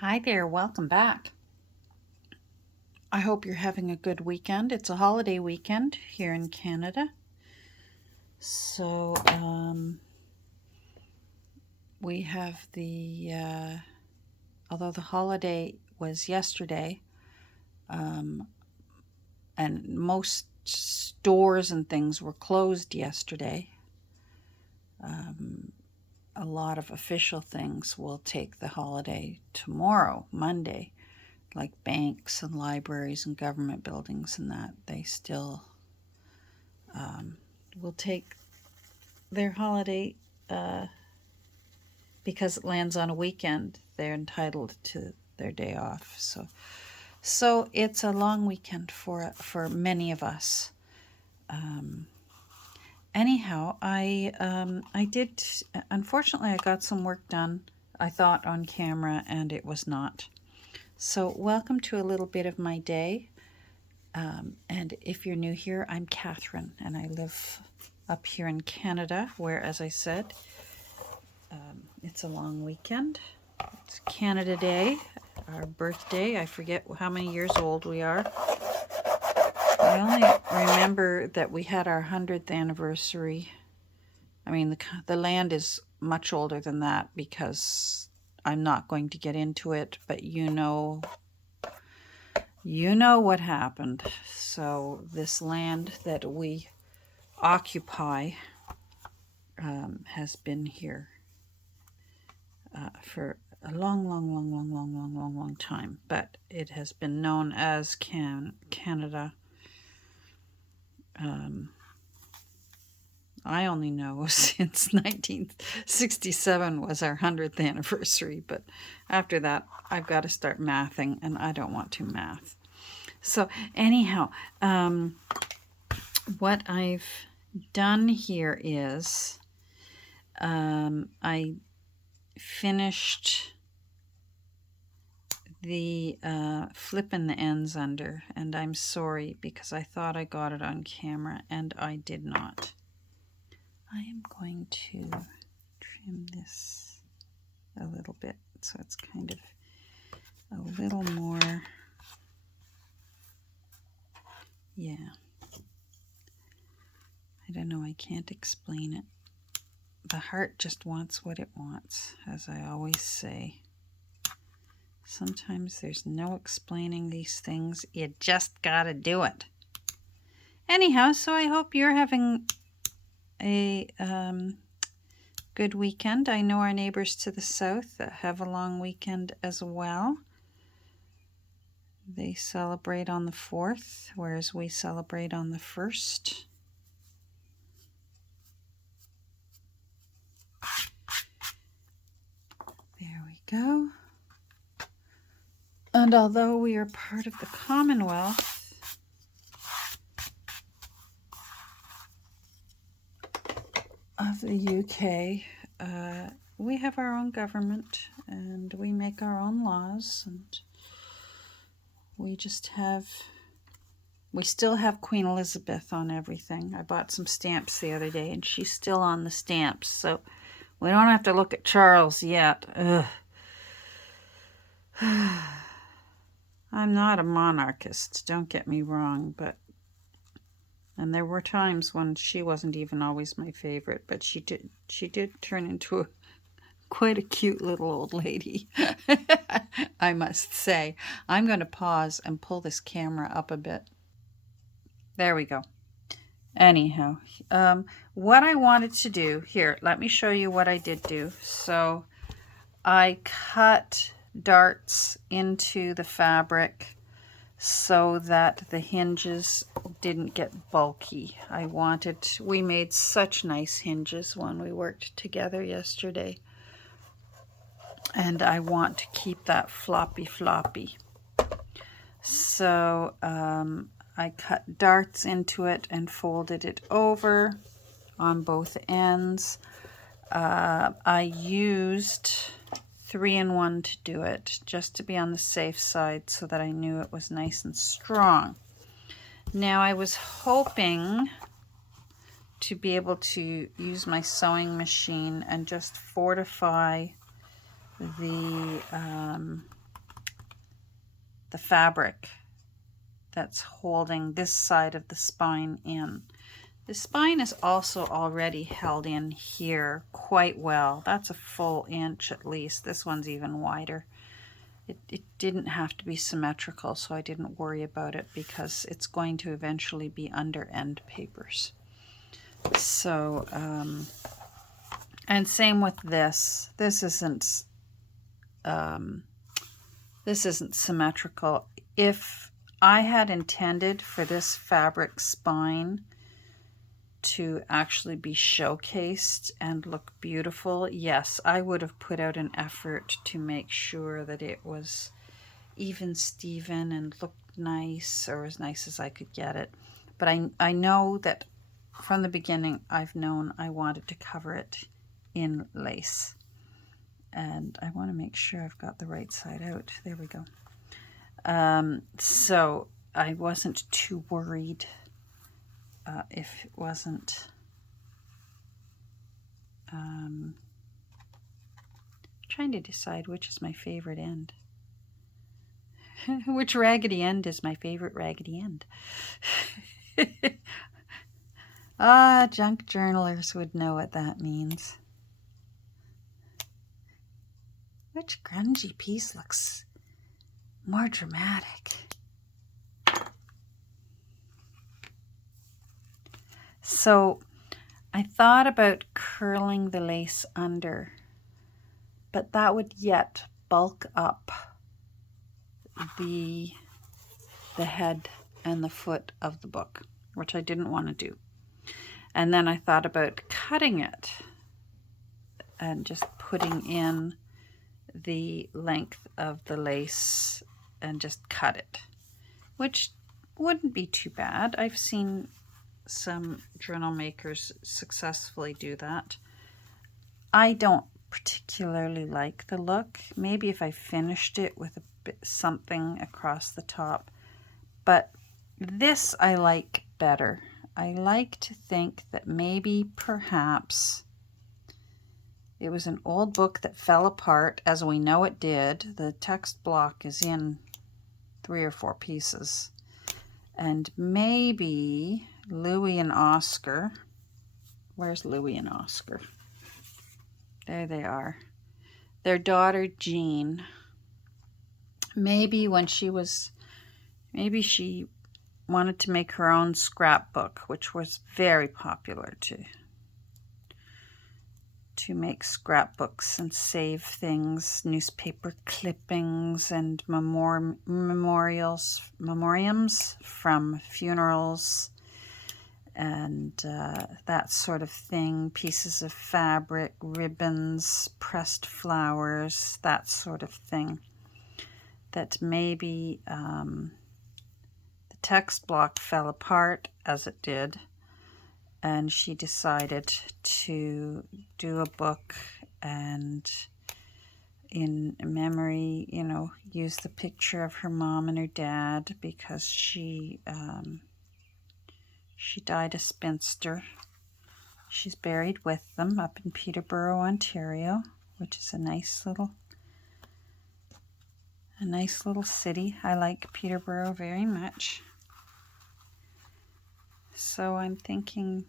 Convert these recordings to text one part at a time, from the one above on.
Hi there, welcome back. I hope you're having a good weekend. It's a holiday weekend here in Canada. So, we have although the holiday was yesterday, um, and most stores and things were closed yesterday, a lot of official things will take the holiday tomorrow, Monday, like banks and libraries and government buildings and that. They still will take their holiday because it lands on a weekend. They're entitled to their day off. So it's a long weekend for many of us. Anyhow, I did. Unfortunately, I got some work done. I thought on camera, and it was not. So welcome to a little bit of my day. And if you're new here, I'm Catherine, and I live up here in Canada, where, as I said, it's a long weekend. It's Canada Day, our birthday. I forget how many years old we are. I only remember that we had our 100th anniversary. I mean, the land is much older than that because I'm not going to get into it, but you know what happened. So this land that we occupy has been here for a long time, but it has been known as Canada. I only know since 1967 was our 100th anniversary, but after that, I've got to start mathing, and I don't want to math. So anyhow, what I've done here is I finished the flipping the ends under, and I'm sorry because I thought I got it on camera and I did not. I am going to trim this a little bit so it's kind of a little more, yeah. I don't know, I can't explain it. The heart just wants what it wants, as I always say. Sometimes there's no explaining these things. You just gotta do it. Anyhow, so I hope you're having a good weekend. I know our neighbors to the south have a long weekend as well. They celebrate on the 4th, whereas we celebrate on the 1st. There we go. And although we are part of the Commonwealth, of the UK, we have our own government and we make our own laws, and we still have Queen Elizabeth on everything. I bought some stamps the other day and she's still on the stamps, so we don't have to look at Charles yet. Ugh. I'm not a monarchist, don't get me wrong, and there were times when she wasn't even always my favorite, but she did turn into quite a cute little old lady, I must say. I'm going to pause and pull this camera up a bit. There we go. Anyhow, what I wanted to do here, let me show you what I did do. So I cut darts into the fabric so that the hinges didn't get bulky. We made such nice hinges when we worked together yesterday, and I want to keep that floppy. So I cut darts into it and folded it over on both ends. I used 3-in-1 to do it, just to be on the safe side so that I knew it was nice and strong. Now I was hoping to be able to use my sewing machine and just fortify the the fabric that's holding this side of the spine in. The spine is also already held in here quite well. That's a full inch at least. This one's even wider. It didn't have to be symmetrical, so I didn't worry about it because it's going to eventually be under end papers. So, and same with this. This isn't symmetrical. If I had intended for this fabric spine to actually be showcased and look beautiful, yes, I would have put out an effort to make sure that it was even Steven and looked nice, or as nice as I could get it. But I know that from the beginning I've known I wanted to cover it in lace. And I want to make sure I've got the right side out. There we go. So I wasn't too worried if it wasn't trying to decide which is my favorite end. Which raggedy end is my favorite raggedy end? Junk journalers would know what that means. Which grungy piece looks more dramatic? So I thought about curling the lace under, but that would yet bulk up the head and the foot of the book, which I didn't want to do. And then I thought about cutting it and just putting in the length of the lace and just cut it, which wouldn't be too bad. I've seen some journal makers successfully do that. I don't particularly like the look. Maybe if I finished it with a bit something across the top, but this I like better. I like to think that maybe perhaps it was an old book that fell apart, as we know it did. The text block is in 3 or 4 pieces. And maybe Louis and Oscar. Where's Louis and Oscar? There they are. Their daughter, Jean. Maybe she wanted to make her own scrapbook, which was very popular to make scrapbooks and save things, newspaper clippings and memoriams from funerals and that sort of thing, pieces of fabric, ribbons, pressed flowers, that sort of thing. That maybe the text block fell apart, as it did, and she decided to do a book and in memory, use the picture of her mom and her dad, because she died a spinster. She's buried with them up in Peterborough, Ontario, which is a nice little city. I like Peterborough very much. So I'm thinking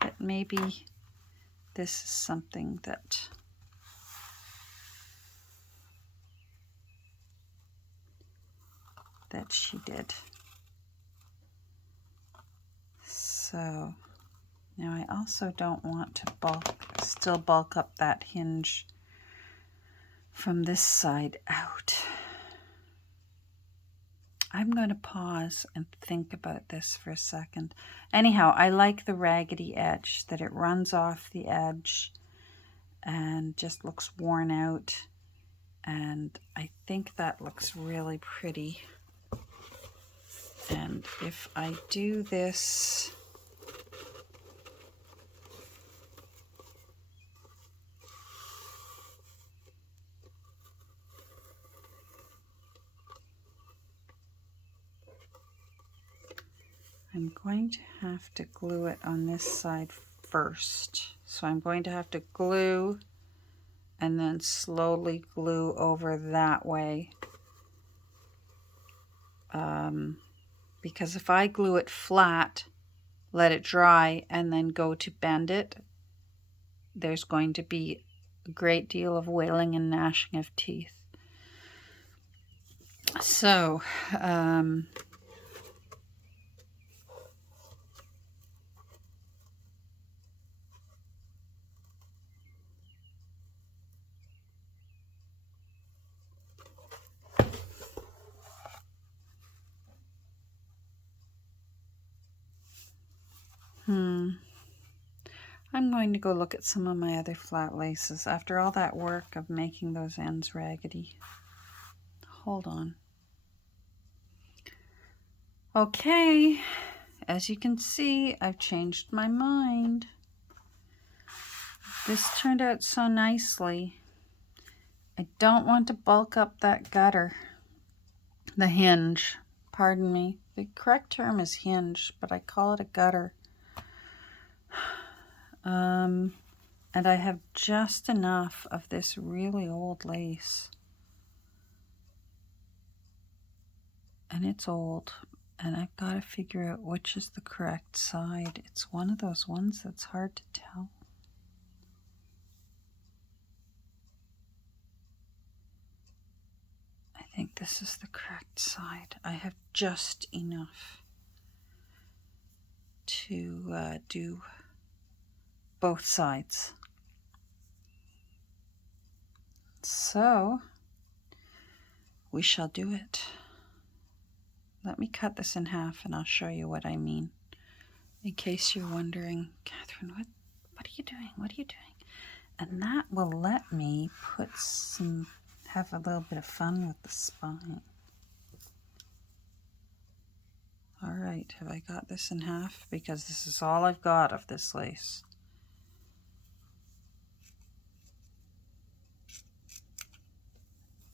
that maybe this is something that she did. So now I also don't want to still bulk up that hinge from this side out. I'm going to pause and think about this for a second. Anyhow, I like the raggedy edge, that it runs off the edge and just looks worn out. And I think that looks really pretty. And if I do this, I'm going to have to glue it on this side first. So I'm going to have to glue and then slowly glue over that way because if I glue it flat, let it dry, and then go to bend it, there's going to be a great deal of wailing and gnashing of teeth. So, I'm going to go look at some of my other flat laces after all that work of making those ends raggedy. Hold on. Okay, as you can see, I've changed my mind. This turned out so nicely. I don't want to bulk up that gutter, the hinge. Pardon me. The correct term is hinge, but I call it a gutter. And I have just enough of this really old lace. And it's old, and I've got to figure out which is the correct side. It's one of those ones that's hard to tell. I think this is the correct side. I have just enough to do both sides. So we shall do it. Let me cut this in half and I'll show you what I mean. In case you're wondering, Catherine, what are you doing? What are you doing? And that will let me have a little bit of fun with the spine. All right, have I got this in half? Because this is all I've got of this lace.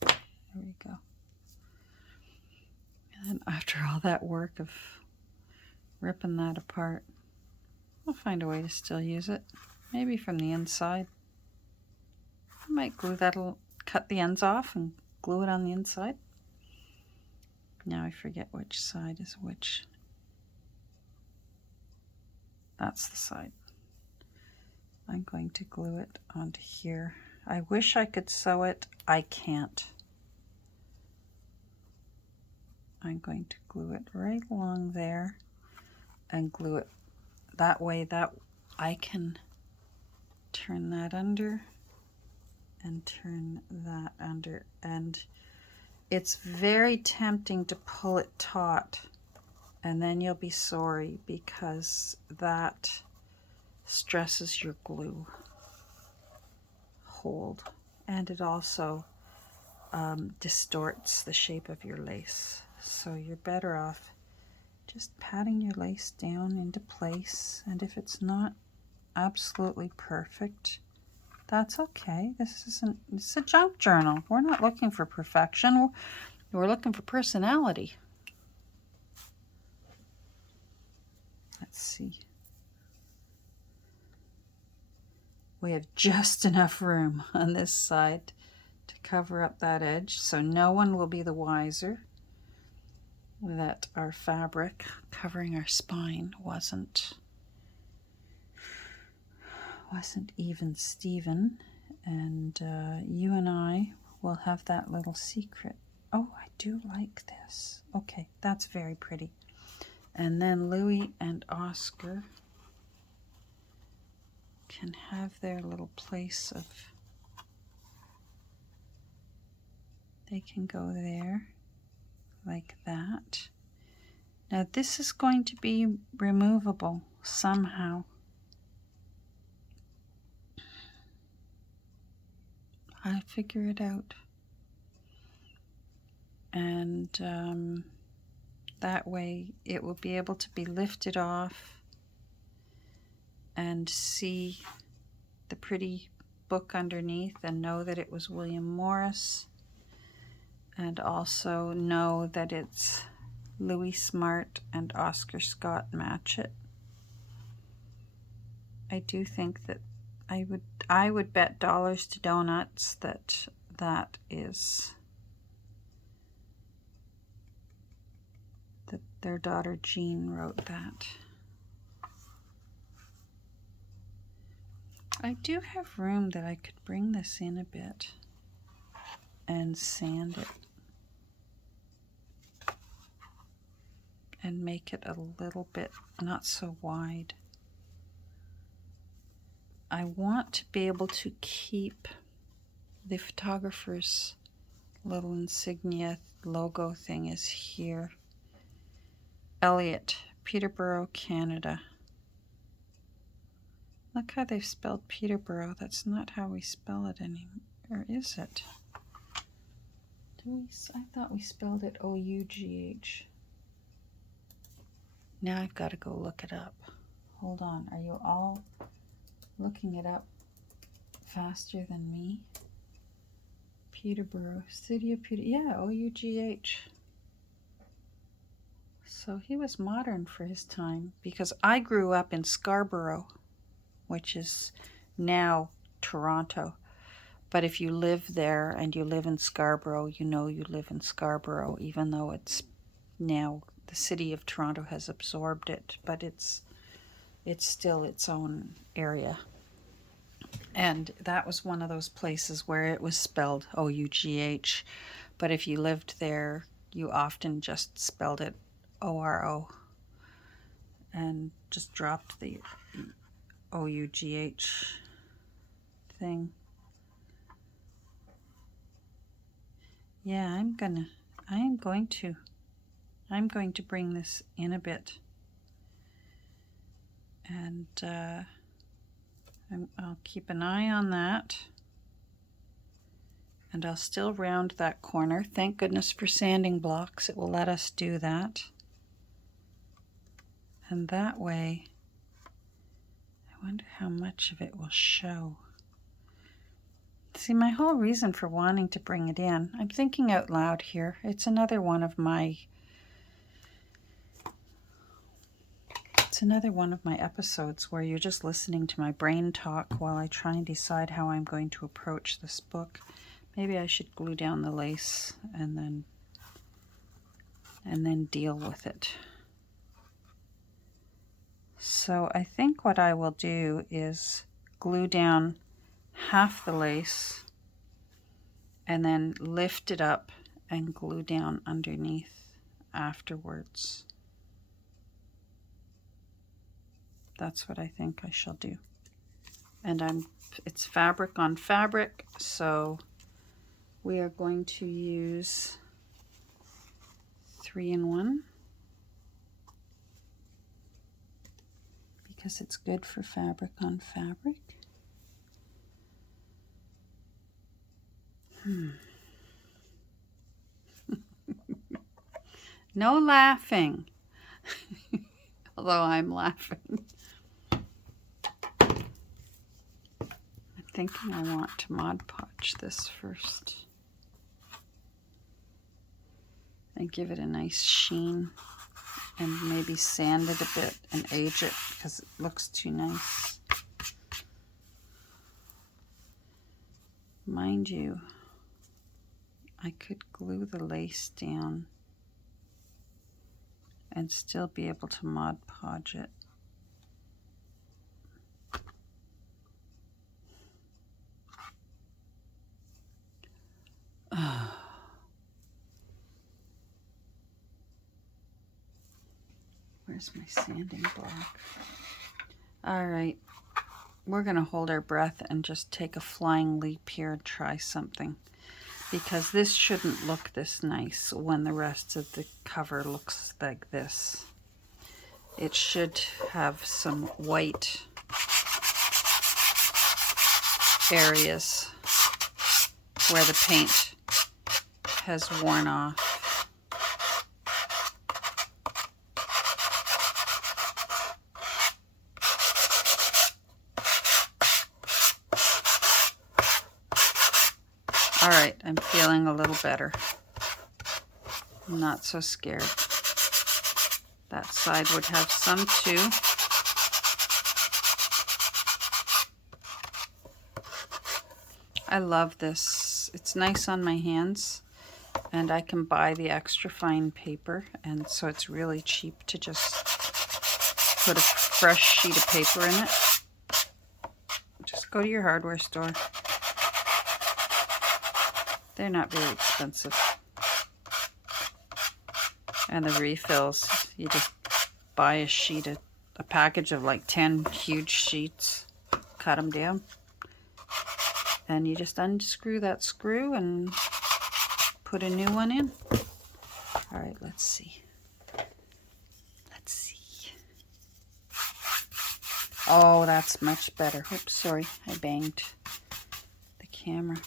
There we go. And after all that work of ripping that apart, I'll find a way to still use it. Maybe from the inside. I might cut the ends off and glue it on the inside. Now I forget which side is which. That's the side. I'm going to glue it onto here. I wish I could sew it. I can't. I'm going to glue it right along there and glue it that way that I can turn that under and turn that under. And it's very tempting to pull it taut, and then you'll be sorry because that stresses your glue hold, and it also distorts the shape of your lace. So you're better off just patting your lace down into place, and if it's not absolutely perfect, that's okay. It's a junk journal. We're not looking for perfection. We're looking for personality. Let's see. We have just enough room on this side to cover up that edge, so no one will be the wiser that our fabric covering our spine wasn't even Steven, and you and I will have that little secret. Oh, I do like this. Okay, that's very pretty. And then Louis and Oscar can have their little place of, they can go there like that. Now this is going to be removable somehow. I'll figure it out. And that way it will be able to be lifted off and see the pretty book underneath and know that it was William Morris, and also know that it's Louis Smart and Oscar Scott Matchett. I do think that I would bet dollars to donuts that is Their daughter Jean wrote that. I do have room that I could bring this in a bit and sand it and make it a little bit not so wide. I want to be able to keep the photographer's little insignia logo thing is here. Elliot, Peterborough, Canada. Look how they've spelled Peterborough. That's not how we spell it anymore. Or is it? I thought we spelled it O-U-G-H. Now I've got to go look it up. Hold on. Are you all looking it up faster than me? Peterborough. City of Peterborough. Yeah, O-U-G-H. So he was modern for his time, because I grew up in Scarborough, which is now Toronto. But if you live there and you live in Scarborough, you know you live in Scarborough, even though it's now the city of Toronto has absorbed it, but it's still its own area. And that was one of those places where it was spelled O-U-G-H, but if you lived there, you often just spelled it O-R-O and just dropped the O-U-G-H thing. Yeah, I'm going to bring this in a bit, and I'll keep an eye on that, and I'll still round that corner. Thank goodness for sanding blocks. It will let us do that, and that way I wonder how much of it will show. See, my whole reason for wanting to bring it in, I'm thinking out loud here. It's another one of my episodes where you're just listening to my brain talk while I try and decide how I'm going to approach this book. Maybe I should glue down the lace and then deal with it. So I think what I will do is glue down half the lace and then lift it up and glue down underneath afterwards. That's what I think I shall do. And it's fabric on fabric, so we are going to use 3-in-1 because it's good for fabric on fabric. No laughing, although I'm laughing. I'm thinking I want to Mod Podge this first and give it a nice sheen and maybe sand it a bit and age it because it looks too nice. Mind you, I could glue the lace down and still be able to Mod Podge it. Where's my sanding block? All right, we're gonna hold our breath and just take a flying leap here and try something, because this shouldn't look this nice when the rest of the cover looks like this. It should have some white areas where the paint has worn off. All right, I'm feeling a little better. I'm not so scared. That side would have some too. I love this. It's nice on my hands. And I can buy the extra fine paper, and so it's really cheap to just put a fresh sheet of paper in it. Just go to your hardware store. They're not very expensive. And the refills, you just buy a package of like 10 huge sheets, cut them down, and you just unscrew that screw and put a new one in. All right, let's see. Let's see. Oh, that's much better. Oops, sorry, I banged the camera.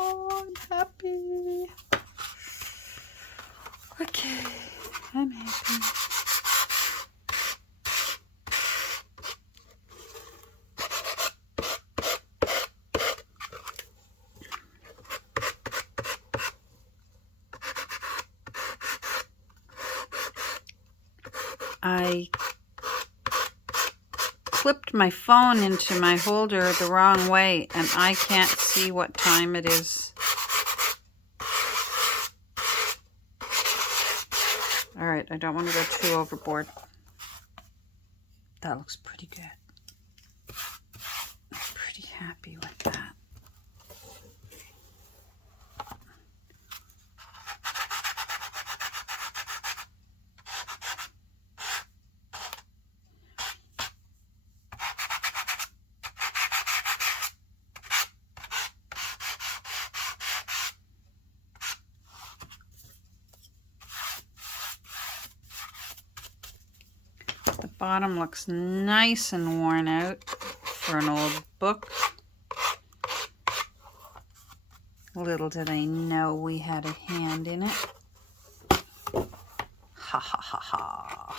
Oh, I'm happy. Okay, I'm happy. I clipped my phone into my holder the wrong way, and I can't see what time it is. All right, I don't want to go too overboard. That looks pretty good. I'm pretty happy with that. The bottom looks nice and worn out for an old book. Little did I know we had a hand in it. Ha ha ha ha.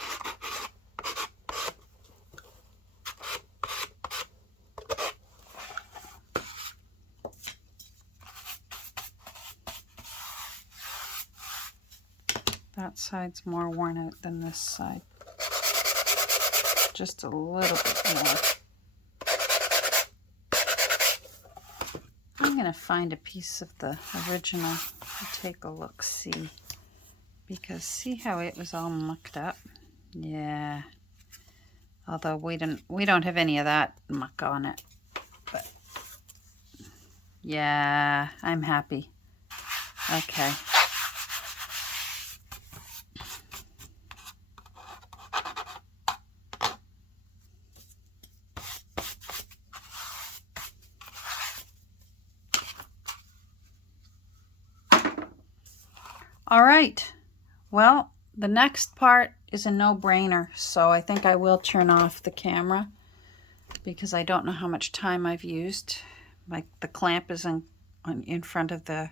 That side's more worn out than this side. Just a little bit more. I'm going to find a piece of the original and take a look-see. Because see how it was all mucked up? Yeah. Although we don't have any of that muck on it. But yeah, I'm happy. Okay. All right. Well, the next part is a no-brainer, so I think I will turn off the camera because I don't know how much time I've used. Like the clamp is in front of the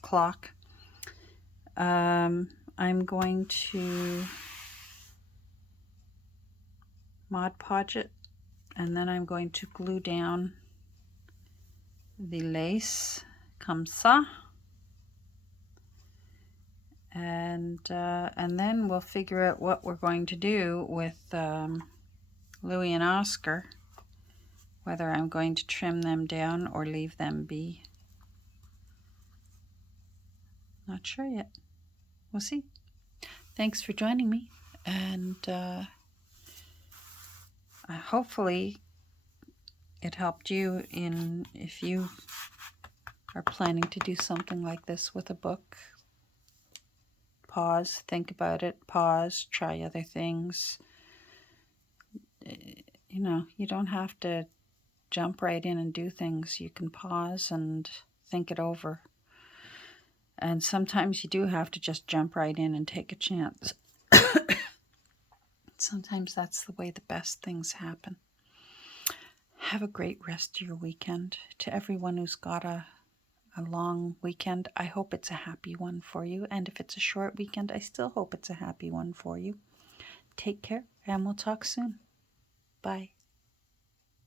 clock. I'm going to Mod Podge it, and then I'm going to glue down the lace, comme ça. And then we'll figure out what we're going to do with Louis and Oscar, whether I'm going to trim them down or leave them be. Not sure yet. We'll see. Thanks for joining me, and hopefully it helped you if you are planning to do something like this with a book. Pause, think about it, pause, try other things. You know, you don't have to jump right in and do things. You can pause and think it over. And sometimes you do have to just jump right in and take a chance. Sometimes that's the way the best things happen. Have a great rest of your weekend. To everyone who's got a long weekend, I hope it's a happy one for you. And if it's a short weekend, I still hope it's a happy one for you. Take care, and we'll talk soon. Bye.